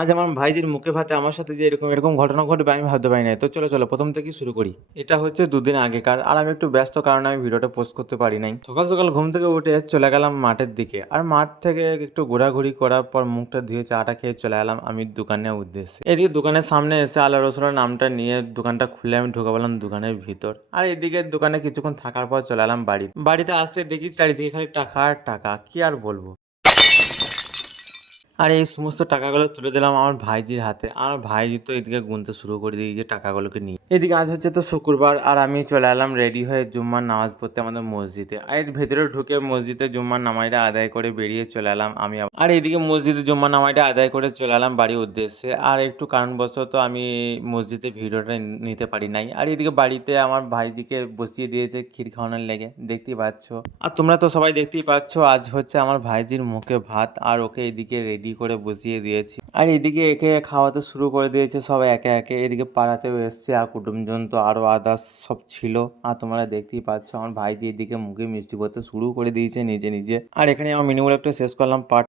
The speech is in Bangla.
আজ আমার ভাইজির মুখে ভাতে আমার সাথে যে এরকম ঘটনা ঘটবে আমি ভাবতে পারি নাই। তো চলো প্রথম থেকেই শুরু করি। এটা হচ্ছে দুদিন আগেকার, আর আমি একটু ব্যস্ত কারণে আমি ভিডিওটা পোস্ট করতে পারি নাই। সকাল সকাল ঘুম থেকে উঠে চলে গেলাম মাঠের দিকে, আর মাঠ থেকে একটু ঘোরাঘুরি করার পর মুখটা ধুয়ে চাটা খেয়ে চলে এলাম আমি দোকানের উদ্দেশ্যে। এদিকে দোকানের সামনে এসে আল্লাহ রসুলের নামটা নিয়ে দোকানটা খুলে আমি ঢুকে পেলাম দোকানের ভিতর। আর এদিকে দোকানে কিছুক্ষণ থাকার পর চলে এলাম বাড়িতে আসতে দেখি চারিদিকে খালি টাকা আর টাকা, কি আর বলবো। আর এই সমস্ত টাকাগুলো তুলে দিলাম আমার ভাইজির হাতে। আমার ভাইজি তো এদিকে গুনতে শুরু করে দিয়েছে টাকাগুলোকে নিয়ে। এদিকে আজ হচ্ছে তো শুক্রবার, আর আমি চলে এলাম রেডি হয়ে জুম্মার নামাজ পড়তে আমাদের মসজিদে। আর এর ভেতরে ঢুকে মসজিদে জুম্মার নামাজটা আদায় করে বেরিয়ে চলে এলাম আমি আর এদিকে মসজিদে জুম্মার নামাজটা আদায় করে চলে এলাম বাড়ির উদ্দেশ্যে। আর একটু কারণবশত আমি মসজিদে ভিডিওটা নিতে পারি নাই। আর এদিকে বাড়িতে আমার ভাইজিকে বসিয়ে দিয়েছে ক্ষীর খাওয়ানোর লেগে, দেখতেই পাচ্ছ। আর তোমরা তো সবাই দেখতেই পাচ্ছ আজ হচ্ছে আমার ভাইজির মুখে ভাত, আর ওকে এদিকে রেডি করে বসিয়ে দিয়েছি। আর এদিকে একে খাওয়াতে শুরু করে দিয়েছে সবাই একে একে। এদিকে পাড়াতেও এসছে আর কুটুমজন তো আরো আদার্স সব ছিল। আর তোমরা দেখতেই পাচ্ছ আমার ভাইজি এদিকে মুখে মিষ্টি ভরতে শুরু করে দিয়েছে নিজে নিজে। আর এখানে আমার মিনিগুলো একটু শেষ করলাম পার্ট।